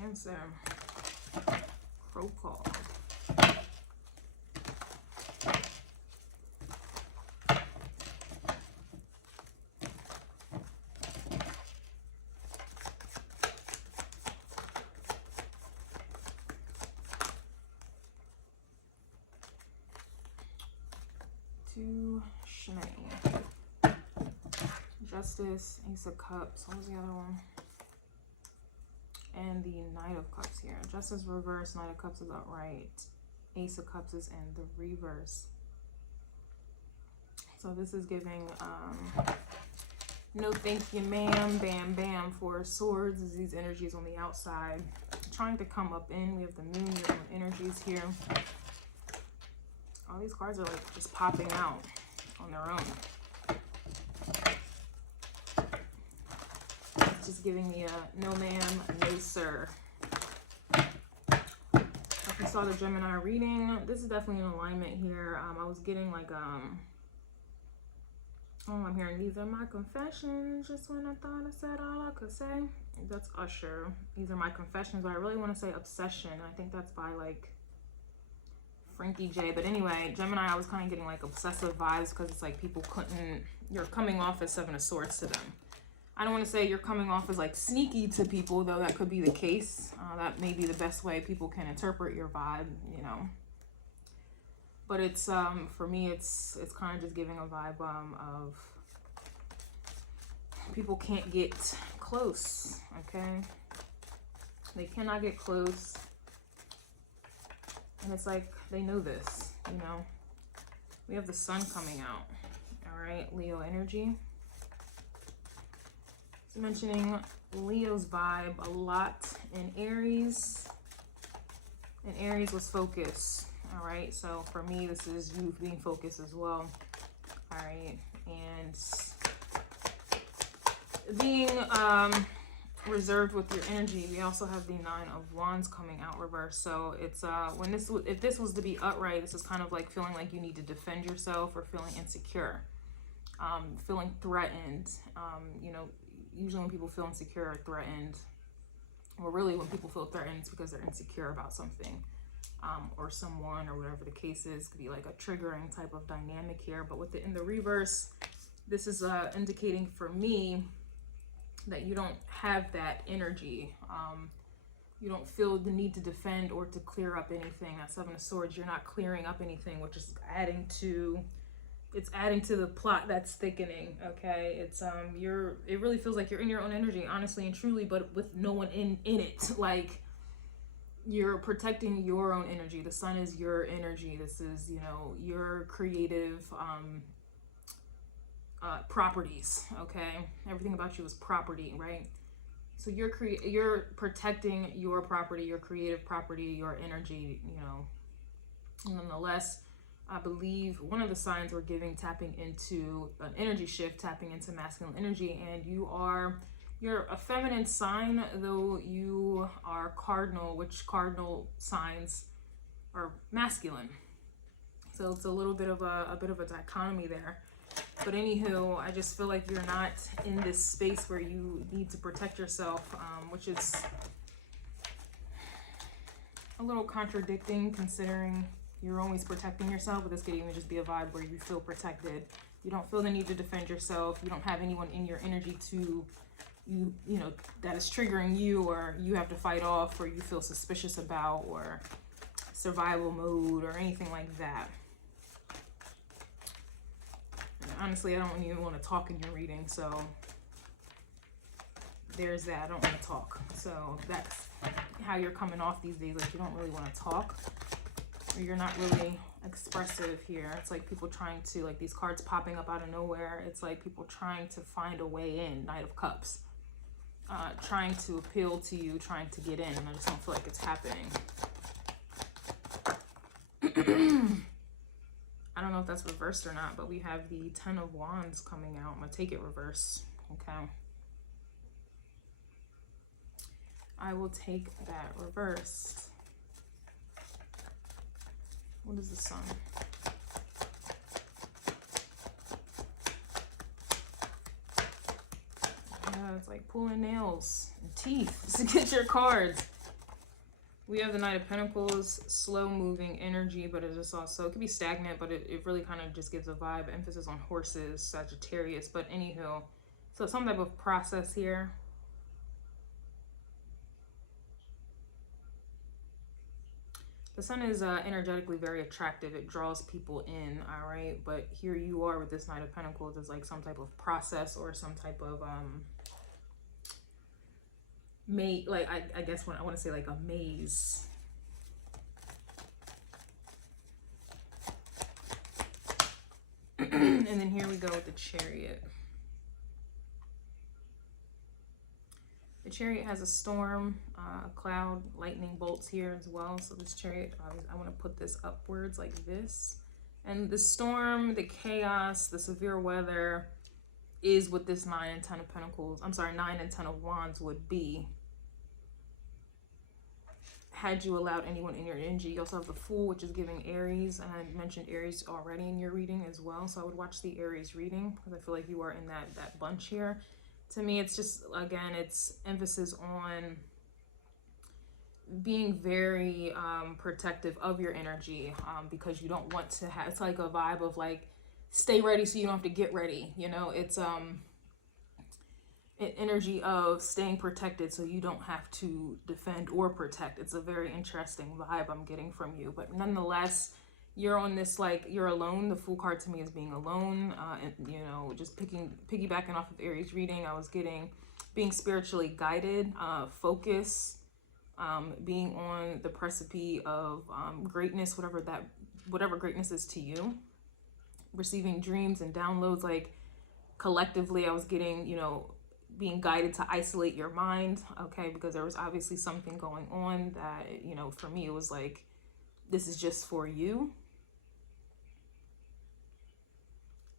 Cancer. Crow call. Two Shmay. Justice, Ace of Cups. What was the other one? And the Knight of Cups here. Justice reverse, Knight of Cups is upright. Ace of Cups is in the reverse. So this is giving no thank you ma'am, bam bam, for swords is these energies on the outside. Trying to come up in. We have the moon, your own energies here. All these cards are like just popping out on their own. It's just giving me a no ma'am, no sir. If you saw the Gemini reading, this is definitely an alignment here. I was getting like oh, I'm hearing these are my confessions. Just when I thought I said all I could say. That's Usher. These are my confessions, but I really want to say obsession. I think that's by like Frankie J. But anyway, Gemini, I was kind of getting like obsessive vibes because it's like people couldn't, you're coming off as Seven of Swords to them. I don't want to say you're coming off as like sneaky to people, though that could be the case. That may be the best way people can interpret your vibe, you know. But it's, for me, it's kind of just giving a vibe of people can't get close, okay? They cannot get close. And it's like, they know this, you know. We have the sun coming out, all right? Leo energy. So mentioning Leo's vibe a lot in Aries. And Aries was focus, all right? So for me, this is you being focused as well, all right? And being reserved with your energy. We also have the Nine of Wands coming out reverse. So it's when this, if this was to be upright, this is kind of like feeling like you need to defend yourself or feeling insecure, feeling threatened. You know, usually when people feel insecure or threatened, or really when people feel threatened, it's because they're insecure about something, or someone, or whatever the case is. Could be like a triggering type of dynamic here. But with it in the reverse, this is indicating for me that you don't have that energy. You don't feel the need to defend or to clear up anything. That Seven of Swords, you're not clearing up anything, which is adding to, it's adding to the plot that's thickening, okay? It's it really feels like you're in your own energy, honestly and truly, but with no one in it. Like, you're protecting your own energy. The sun is your energy. This is, you know, your creative properties, okay? Everything about you is property, right? So you're protecting your property, your creative property, your energy, you know. Nonetheless, I believe one of the signs we're giving, tapping into an energy shift, tapping into masculine energy, and you're a feminine sign, though you are cardinal, which cardinal signs are masculine. So it's a little bit of a dichotomy there. But anywho, I just feel like you're not in this space where you need to protect yourself, which is a little contradicting considering you're always protecting yourself. But this could even just be a vibe where you feel protected. You don't feel the need to defend yourself. You don't have anyone in your energy to, you know, that is triggering you, or you have to fight off, or you feel suspicious about, or survival mode, or anything like that. Honestly, I don't even want to talk in your reading, so there's that. I don't want to talk. So that's how you're coming off these days. Like, you don't really want to talk, or you're not really expressive here. It's like people trying to, like, these cards popping up out of nowhere. It's like people trying to find a way in. Knight of Cups, trying to appeal to you, trying to get in, and I just don't feel like it's happening. I don't know if that's reversed or not, but we have the Ten of Wands coming out. I'm going to take it reverse, okay? I will take that reversed. What is the Sun? Yeah, it's like pulling nails and teeth to get your cards. We have the Knight of Pentacles, slow moving energy, but it is also, it could be stagnant, but it really kind of just gives a vibe, emphasis on horses, Sagittarius. But anywho, so some type of process here. The sun is energetically very attractive. It draws people in, all right? But here you are with this Knight of Pentacles. It's like some type of process or some type of, like, I guess when I want to say like a maze. And then here we go with the Chariot. The Chariot has a storm, cloud, lightning bolts here as well. So this Chariot, I want to put this upwards like this. And the storm, the chaos, the severe weather is what this 9 and 10 of Pentacles, I'm sorry, 9 and 10 of Wands would be. Had you allowed anyone in your energy. You also have the Fool, which is giving Aries. And I mentioned Aries already in your reading as well. So I would watch the Aries reading because I feel like you are in that bunch here. To me, it's just, again, it's emphasis on being very protective of your energy because you don't want to have, it's like a vibe of like, stay ready so you don't have to get ready. You know, it's an energy of staying protected so you don't have to defend or protect. It's a very interesting vibe I'm getting from you. But nonetheless, you're on this, like, you're alone. The Fool card to me is being alone, and, you know, just piggybacking off of Aries reading, I was getting being spiritually guided, focus, being on the precipice of greatness, whatever greatness is to you, receiving dreams and downloads. Like, collectively, I was getting, you know, being guided to isolate your mind, okay, because there was obviously something going on that, you know, for me, it was like, this is just for you.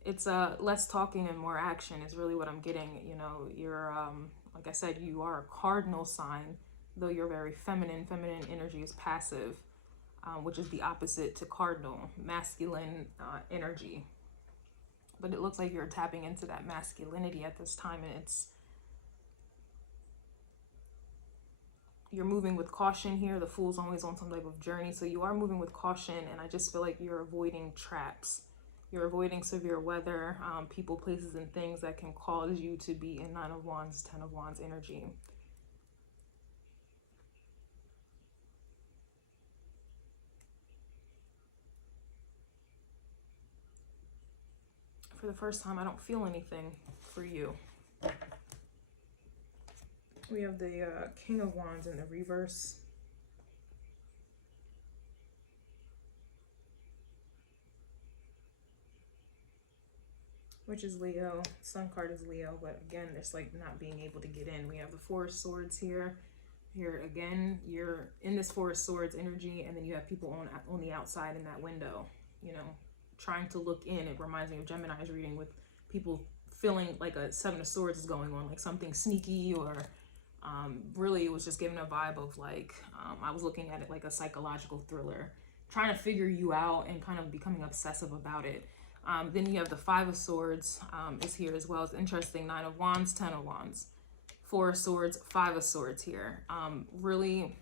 It's less talking and more action is really what I'm getting. You know, you're, like I said, you are a cardinal sign, though you're very feminine. Feminine energy is passive, which is the opposite to cardinal, masculine energy. But it looks like you're tapping into that masculinity at this time, and you're moving with caution here. The Fool's always on some type of journey, so you are moving with caution, and I just feel like you're avoiding traps. You're avoiding severe weather, people, places, and things that can cause you to be in 9 of Wands, 10 of Wands energy. For the first time, I don't feel anything for you. We have the King of Wands in the reverse. Which is Leo. Sun card is Leo, but again, it's like not being able to get in. We have the Four of Swords here. Here again, you're in this Four of Swords energy, and then you have people on the outside in that window, you know, trying to look in. It reminds me of Gemini's reading with people feeling like a Seven of Swords is going on, like something sneaky, or really it was just giving a vibe of like, I was looking at it like a psychological thriller, trying to figure you out and kind of becoming obsessive about it. Then you have the Five of Swords is here as well. It's interesting. 9 of Wands, 10 of Wands, 4 of Swords, 5 of Swords here. Really,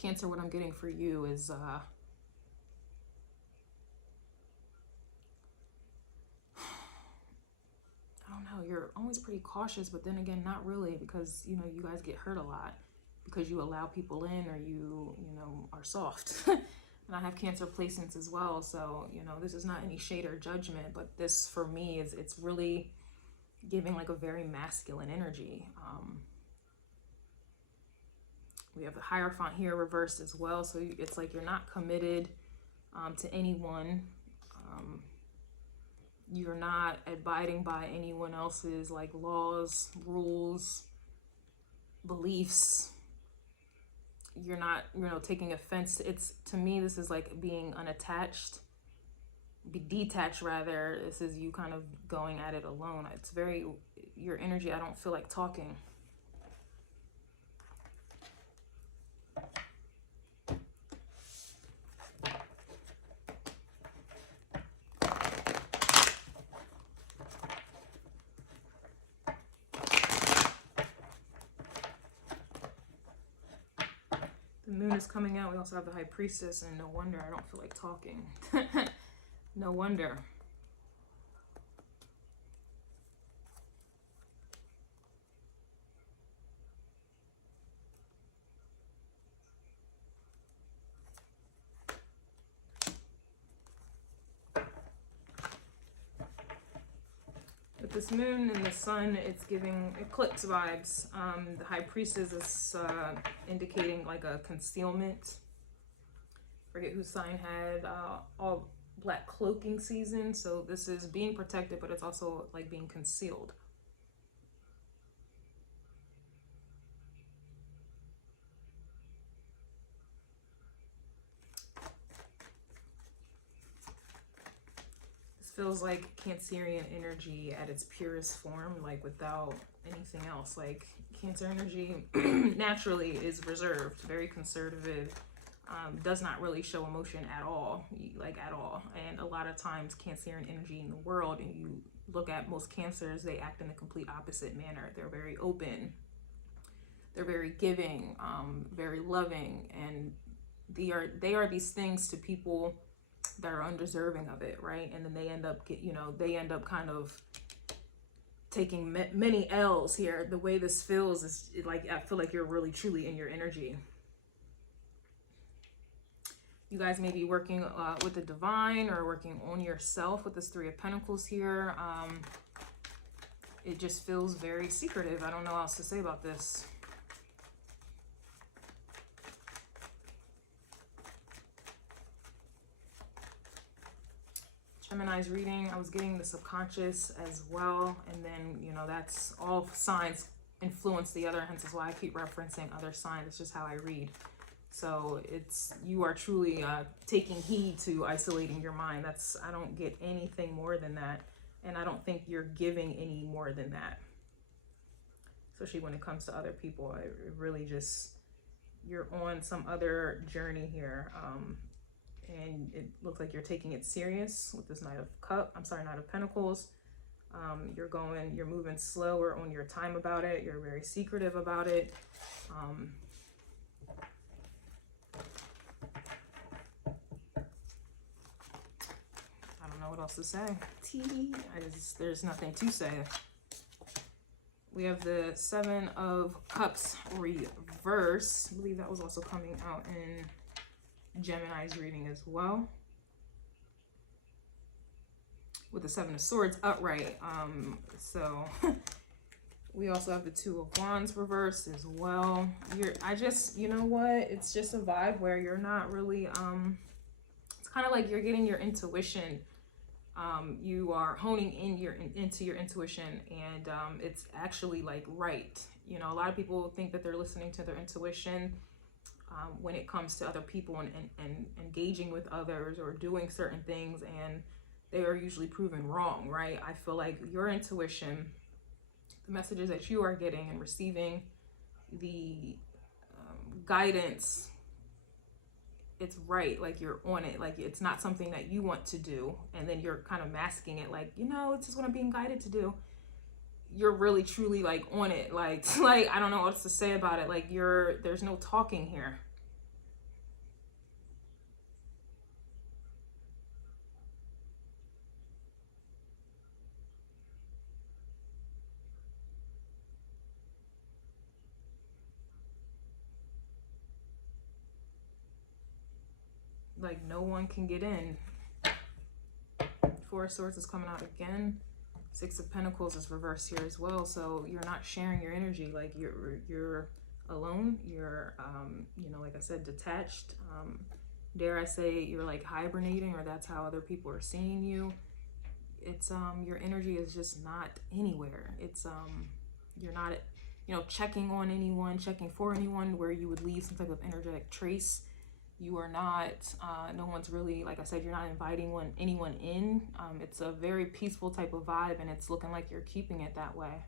Cancer, what I'm getting for you is I don't know, you're always pretty cautious, but then again, not really, because, you know, you guys get hurt a lot because you allow people in, or you know, are soft. And I have Cancer placements as well, so, you know, this is not any shade or judgment, but this for me is, it's really giving like a very masculine energy. We have the Hierophant here reversed as well, so it's like you're not committed to anyone. You're not abiding by anyone else's like laws, rules, beliefs. You're not, you know, taking offense. It's, to me, this is like being unattached, be detached rather. This is you kind of going at it alone. It's very, your energy, I don't feel like talking. The moon is coming out. We also have the high priestess, and no wonder I don't feel like talking. No wonder. With this moon and the sun, it's giving eclipse vibes. The high priestess is indicating like a concealment. Forget whose sign had all black cloaking season. So this is being protected, but it's also like being concealed. Feels like Cancerian energy at its purest form, like without anything else. Like Cancer energy naturally is reserved, very conservative, does not really show emotion at all, like at all. And a lot of times Cancerian energy in the world, and you look at most Cancers, they act in the complete opposite manner. They're very open, they're very giving, very loving, and they are these things to people that are undeserving of it, right? And then they end up they end up kind of taking many L's here. The way this feels is like, I feel like you're really truly in your energy. You guys may be working with the divine or working on yourself with this Three of Pentacles here. It just feels very secretive. I don't know what else to say about this. Gemini's reading, I was getting the subconscious as well, and then that's all signs influence the other, hence is why I keep referencing other signs. It's just how I read. So you are truly taking heed to isolating your mind. I don't get anything more than that, and I don't think you're giving any more than that, especially when it comes to other people. It really just, you're on some other journey here. And it looks like you're taking it serious with this Knight of Pentacles. You're moving slower on your time about it. You're very secretive about it. I don't know what else to say. There's nothing to say. We have the Seven of Cups reverse. I believe that was also coming out in Gemini's reading as well, with the Seven of Swords upright. So we also have the Two of Wands reversed as well. You know what, it's just a vibe where you're not really it's kind of like you're getting your intuition. You are honing into your intuition, and it's actually like right. A lot of people think that they're listening to their intuition when it comes to other people and engaging with others or doing certain things, and they are usually proven wrong, right? I feel like your intuition, the messages that you are getting and receiving, the guidance, it's right. Like you're on it. Like it's not something that you want to do, and then you're kind of masking it like, it's just what I'm being guided to do. You're really truly like on it. Like I don't know what else to say about it. Like there's no talking here. Like no one can get in. Four of Swords is coming out again. Six of Pentacles is reversed here as well. So you're not sharing your energy. Like you're alone. You're like I said, detached. Dare I say you're like hibernating, or that's how other people are seeing you. It's your energy is just not anywhere. It's you're not checking on anyone, checking for anyone where you would leave some type of energetic trace. You are not, no one's really, like I said, you're not inviting anyone in. It's a very peaceful type of vibe, and it's looking like you're keeping it that way.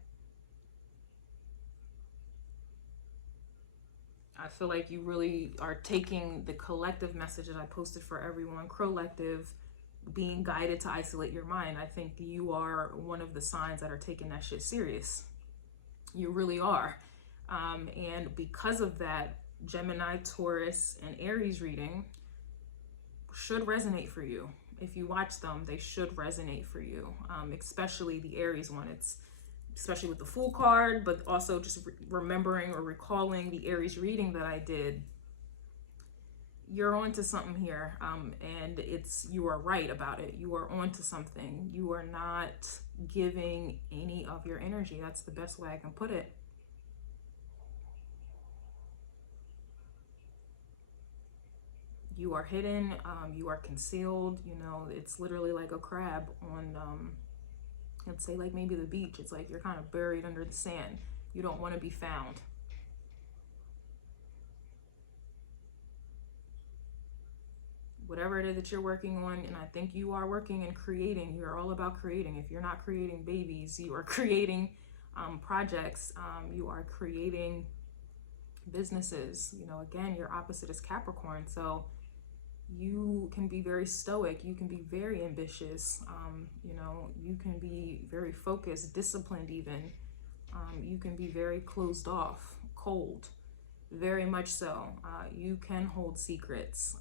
I feel like you really are taking the collective message that I posted for everyone, collective, being guided to isolate your mind. I think you are one of the signs that are taking that shit serious. You really are. And because of that, Gemini, Taurus, and Aries reading should resonate for you. If you watch them, they should resonate for you, especially the Aries one. It's especially with the Fool card, but also just remembering or recalling the Aries reading that I did. You're onto something here, and you are right about it. You are onto something. You are not giving any of your energy. That's the best way I can put it. You are hidden, you are concealed, you know, it's literally like a crab on, let's say like maybe the beach. It's like you're kind of buried under the sand. You don't want to be found. Whatever it is that you're working on, and I think you are working and creating, you're all about creating. If you're not creating babies, you are creating projects, you are creating businesses. You know, again, your opposite is Capricorn, so you can be very stoic, you can be very ambitious, you know, you can be very focused, disciplined even. You can be very closed off, cold, very much so. You can hold secrets.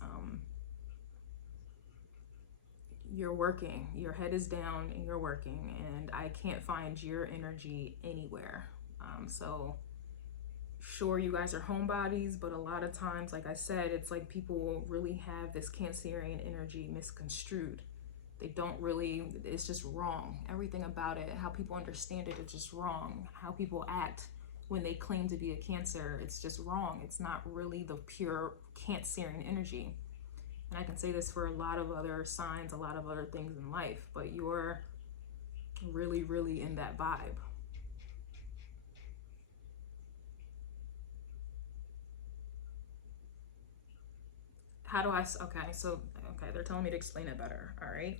You're working, your head is down and you're working, and I can't find your energy anywhere. So sure, you guys are homebodies, but a lot of times, like I said, it's like people really have this Cancerian energy misconstrued. They don't really, it's just wrong. Everything about it, how people understand it, is just wrong. How people act when they claim to be a Cancer, it's just wrong. It's not really the pure Cancerian energy. And I can say this for a lot of other signs, a lot of other things in life, but you're really, really in that vibe. How do I, okay, they're telling me to explain it better, all right?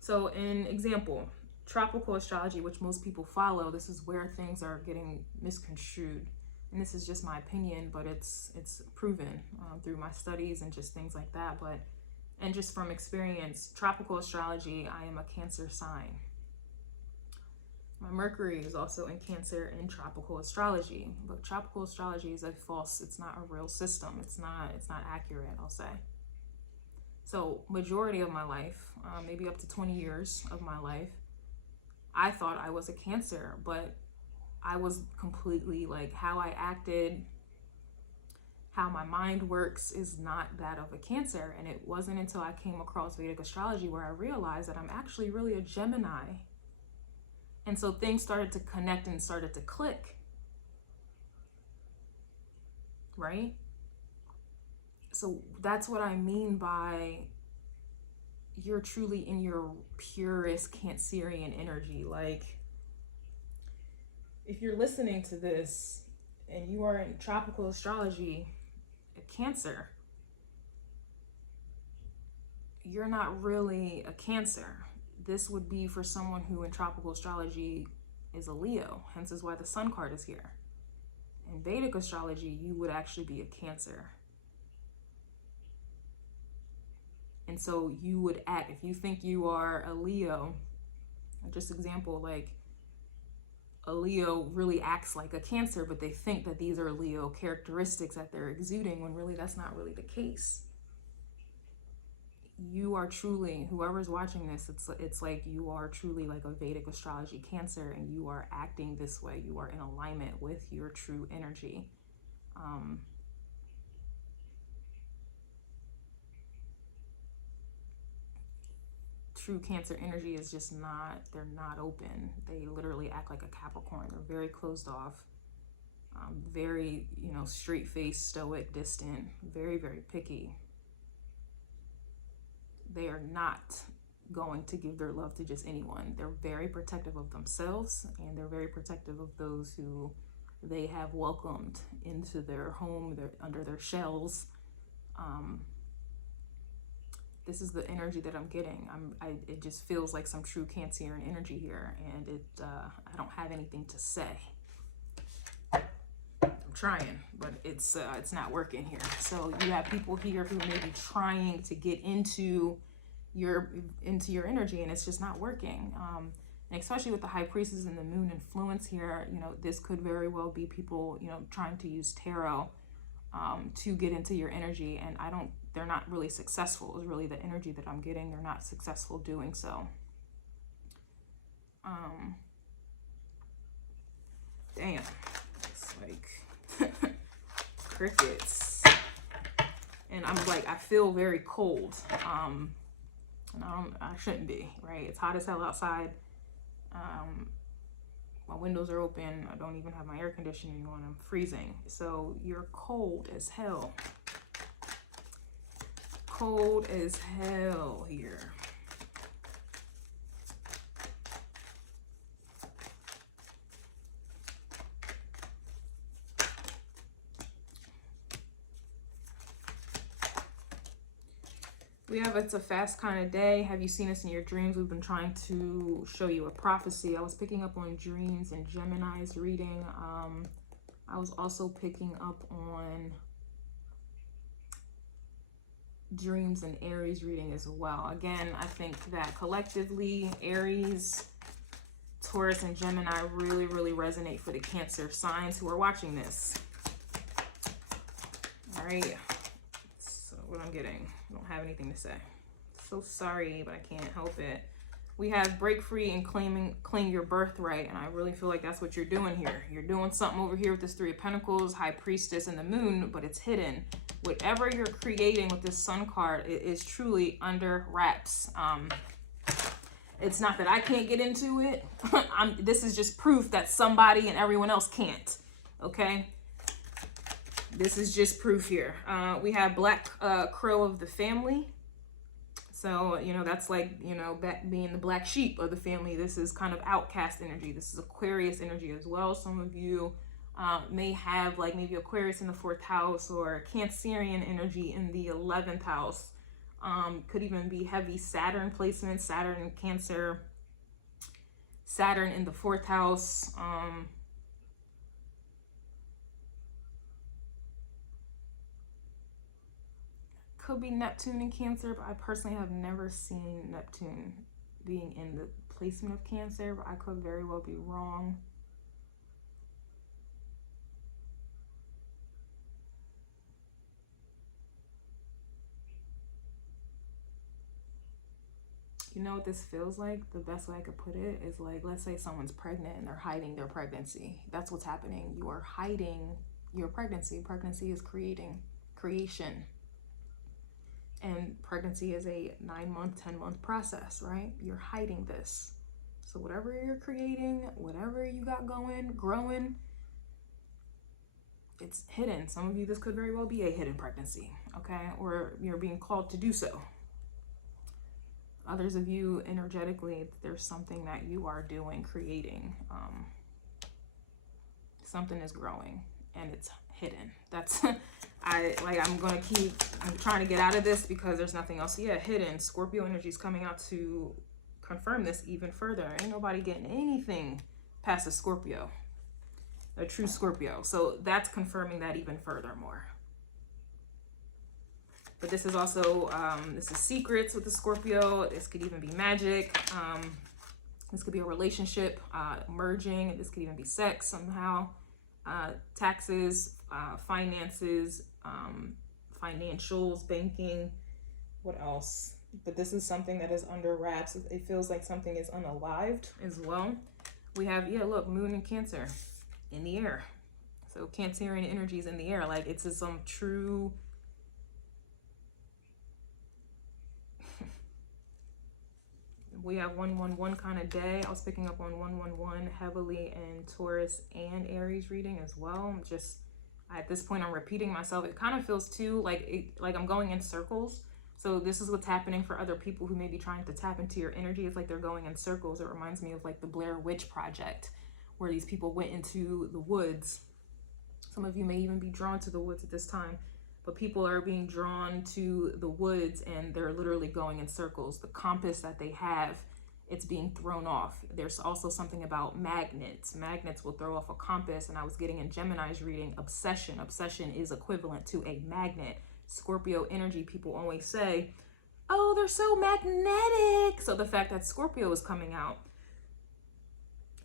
So in example, tropical astrology, which most people follow, this is where things are getting misconstrued. And this is just my opinion, but it's proven through my studies and just things like that. And just from experience, tropical astrology, I am a Cancer sign. My Mercury is also in Cancer in tropical astrology, but tropical astrology is a false, it's not a real system. It's not accurate, I'll say. So majority of my life, maybe up to 20 years of my life, I thought I was a Cancer, but I was completely like, how I acted, how my mind works is not that of a Cancer. And it wasn't until I came across Vedic astrology where I realized that I'm actually really a Gemini. And so things started to connect and started to click, right? So that's what I mean by you're truly in your purest Cancerian energy. Like, if you're listening to this and you are in tropical astrology, a Cancer, you're not really a Cancer. This would be for someone who in tropical astrology is a Leo, hence is why the Sun card is here. In Vedic astrology, you would actually be a Cancer. And so you would act, if you think you are a Leo, just example, like a Leo really acts like a Cancer, but they think that these are Leo characteristics that they're exuding, when really that's not really the case. You are truly, whoever's watching this, it's like you are truly like a Vedic astrology Cancer, and you are acting this way. You are in alignment with your true energy. True Cancer energy is just not, they're not open. They literally act like a Capricorn. They're very closed off, very, you know, straight-faced, stoic, distant, very, very picky. They are not going to give their love to just anyone. They're very protective of themselves, and they're very protective of those who they have welcomed into their home, under their shells. This is the energy that I'm getting. It just feels like some true Cancerian energy here, and I don't have anything to say. I'm trying, but it's not working here. So you have people here who may be trying to get into your energy, and it's just not working. And especially with the High Priestess and the Moon influence here, you know, this could very well be people, you know, trying to use tarot to get into your energy, and they're not really successful is really the energy that I'm getting. They're not successful doing so. Damn, it's like crickets. And I'm like, I feel very cold. And I shouldn't be, right? It's hot as hell outside. My windows are open. I don't even have my air conditioning on. I'm freezing. So you're cold as hell. Cold as hell here. We have it's a fast kind of day. Have you seen us in your dreams? We've been trying to show you a prophecy. I was picking up on dreams and Gemini's reading. I was also picking up on dreams and Aries reading as well. Again, I think that collectively Aries, Taurus, and Gemini really, really resonate for the Cancer signs who are watching this. All right. So what I'm getting. I don't have anything to say. So sorry, but I can't help it. We have break free and claim your birthright, and I really feel like that's what you're doing here. You're doing something over here with this Three of Pentacles, High Priestess, and the Moon, but it's hidden. Whatever you're creating with this Sun card, it is truly under wraps. It's not that I can't get into it. This is just proof that somebody and everyone else can't. Okay? This is just proof here. We have Black Crow of the family. So, you know, that's like, you know, being the black sheep of the family. This is kind of outcast energy. This is Aquarius energy as well. Some of you may have like maybe Aquarius in the 4th house or Cancerian energy in the 11th house. Could even be heavy Saturn placement, Saturn in Cancer, Saturn in the 4th house. Could be Neptune in Cancer, but I personally have never seen Neptune being in the placement of Cancer, but I could very well be wrong. You know what this feels like? The best way I could put it is like, let's say someone's pregnant and they're hiding their pregnancy. That's what's happening. You are hiding your pregnancy. Pregnancy is creation. And pregnancy is a 9-month, 10-month process, right? You're hiding this. So whatever you're creating, whatever you got going, growing, it's hidden. Some of you, this could very well be a hidden pregnancy, okay? Or you're being called to do so. Others of you, energetically, there's something that you are doing, creating. Something is growing and it's hidden. That's... I'm trying to get out of this because there's nothing else. Yeah, hidden. Scorpio energy is coming out to confirm this even further. Ain't nobody getting anything past a Scorpio, a true Scorpio. So that's confirming that even furthermore. But this is also, this is secrets with the Scorpio. This could even be magic. This could be a relationship merging. This could even be sex somehow. Taxes, finances, financials, banking, what else? But this is something that is under wraps. It feels like something is unalived as well. We have, yeah, look, Moon and Cancer in the air. So Cancerian energies in the air. Like it's some true... We have 111 kind of day. I was picking up on 111 heavily in Taurus and Aries reading as well. Just at this point, I'm repeating myself. It kind of feels too like I'm going in circles. So this is what's happening for other people who may be trying to tap into your energy. It's like they're going in circles. It reminds me of like the Blair Witch Project, where these people went into the woods. Some of you may even be drawn to the woods at this time. But people are being drawn to the woods and they're literally going in circles. The compass that they have, it's being thrown off. There's also something about magnets. Magnets will throw off a compass. And I was getting in Gemini's reading, obsession. Obsession is equivalent to a magnet. Scorpio energy, people always say, oh, they're so magnetic. So the fact that Scorpio is coming out,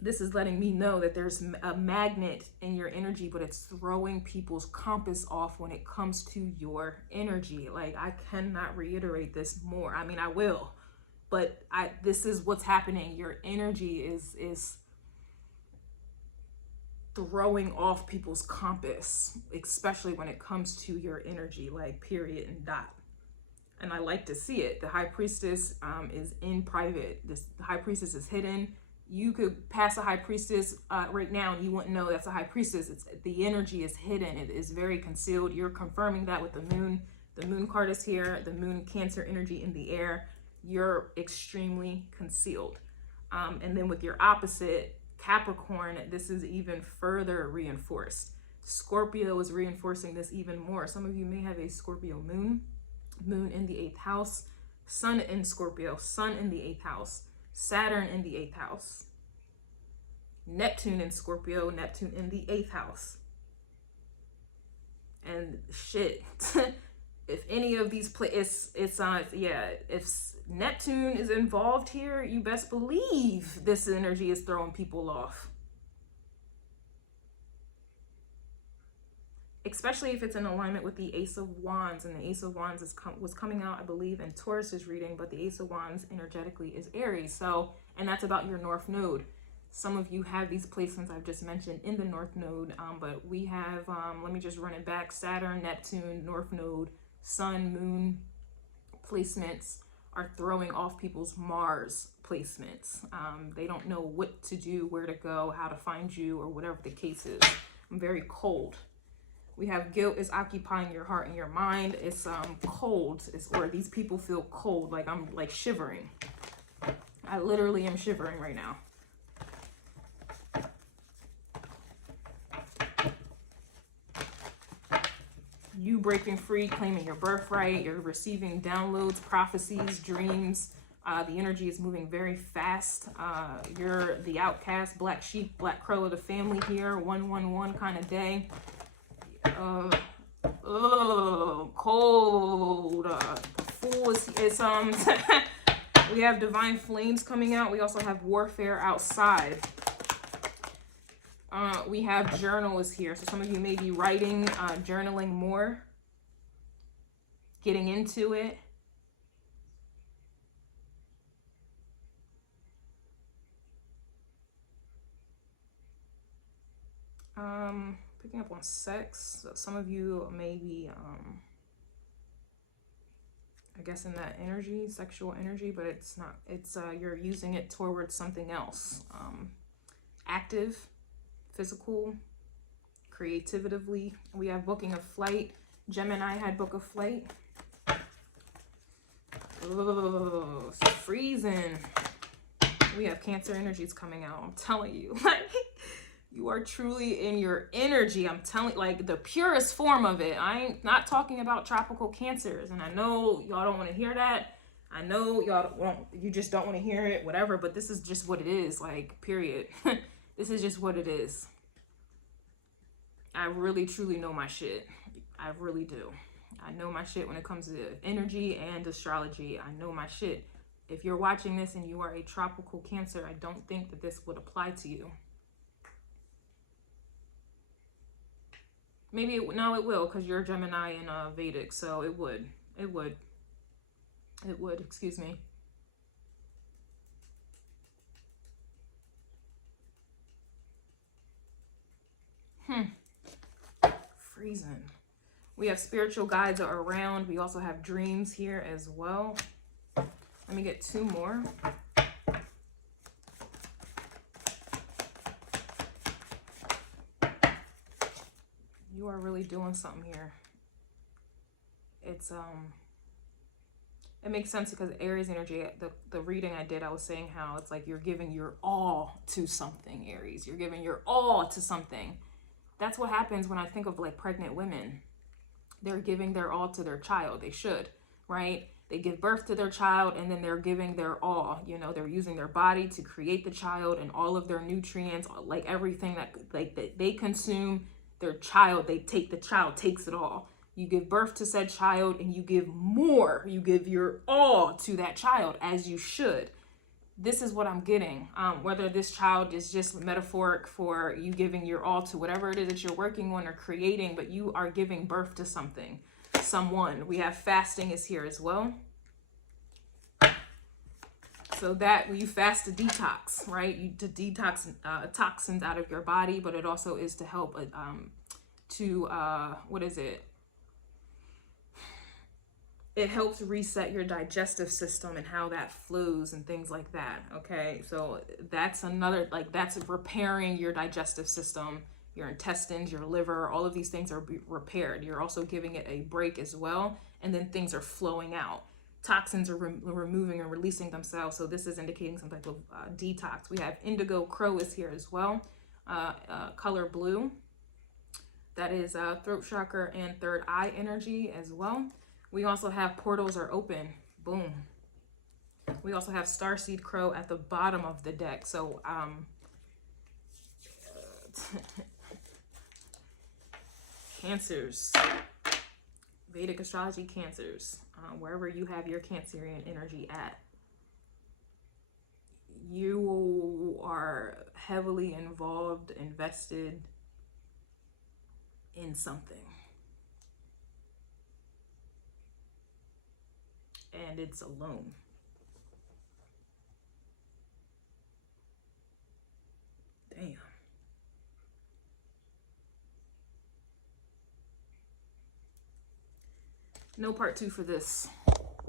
this is letting me know that there's a magnet in your energy, but it's throwing people's compass off when it comes to your energy. Like, I cannot reiterate this more. I mean, I will, but this is what's happening. Your energy is throwing off people's compass, especially when it comes to your energy, like, period and dot. And I like to see it. The High Priestess is in private. The High Priestess is hidden. You could pass a High Priestess right now and you wouldn't know that's a High Priestess. The energy is hidden. It is very concealed. You're confirming that with the moon. The moon card is here. The moon, Cancer energy in the air. You're extremely concealed. And then with your opposite, Capricorn, this is even further reinforced. Scorpio is reinforcing this even more. Some of you may have a Scorpio moon in the 8th house, Sun in Scorpio, Sun in the 8th house, Saturn in the 8th house, Neptune in Scorpio, Neptune in the 8th house. And shit, if any of these if Neptune is involved here, you best believe this energy is throwing people off. Especially if it's in alignment with the Ace of Wands, and the Ace of Wands was coming out, I believe, in Taurus's reading, but the Ace of Wands energetically is Aries. So, and that's about your North Node. Some of you have these placements I've just mentioned in the North Node, but we have, let me just run it back, Saturn, Neptune, North Node, Sun, Moon placements are throwing off people's Mars placements. They don't know what to do, where to go, how to find you, or whatever the case is. I'm very cold. We have guilt is occupying your heart and your mind. It's cold, or these people feel cold, like I'm like shivering. I literally am shivering right now. You breaking free, claiming your birthright. You're receiving downloads, prophecies, dreams. The energy is moving very fast. You're the outcast, black sheep, black crow of the family here. 111 kind of day. Cold. Fool is we have divine flames coming out. We also have warfare outside. We have journal is here. So some of you may be writing, journaling more, getting into it. Picking up on sex. So some of you may be, I guess, in that energy, sexual energy, but it's not, it's, you're using it towards something else. Active, physical, creatively. We have booking a flight. Gemini had book a flight. Oh, it's freezing. We have Cancer energies coming out. I'm telling you, like, you are truly in your energy. I'm telling, like, the purest form of it. I ain't not talking about tropical Cancers, and I know y'all don't want to hear that. I know y'all you just don't want to hear it, whatever, but this is just what it is, like, period. This is just what it is. I really, truly know my shit. I really do. I know my shit when it comes to energy and astrology. I know my shit. If you're watching this and you are a tropical Cancer, I don't think that this would apply to you. Maybe, no, it will, because you're Gemini and Vedic, so it would. It would. It would, excuse me. Freezing. We have spiritual guides are around. We also have dreams here as well. Let me get two more. You are really doing something here. It's it makes sense because Aries energy, the reading I did, I was saying how it's like you're giving your all to something, Aries. You're giving your all to something. That's what happens when I think of like pregnant women. They're giving their all to their child. They should, right? They give birth to their child and then they're giving their all. You know, they're using their body to create the child and all of their nutrients, like everything that they consume. Their child, the child takes it all. You give birth to said child and you give more. You give your all to that child, as you should. this is what I'm getting. Whether this child is just metaphoric for you giving your all to whatever it is that you're working on or creating, but you are giving birth to something, someone. We have fasting is here as well. So that when you fast to detox, right? You to detox toxins out of your body, but it also is to help what is it? It helps reset your digestive system and how that flows and things like that. Okay, so that's another, like, that's repairing your digestive system, your intestines, your liver, all of these things are repaired. You're also giving it a break as well, and then things are flowing out. Toxins are removing and releasing themselves, so this is indicating some type of detox. We have indigo crow is here as well, color blue. That is throat chakra and third eye energy as well. We also have portals are open. Boom. We also have starseed crow at the bottom of the deck. So Cancers, Vedic astrology Cancers, wherever you have your Cancerian energy at, you are heavily involved, invested in something. And it's alone. Damn. No part 2 for this.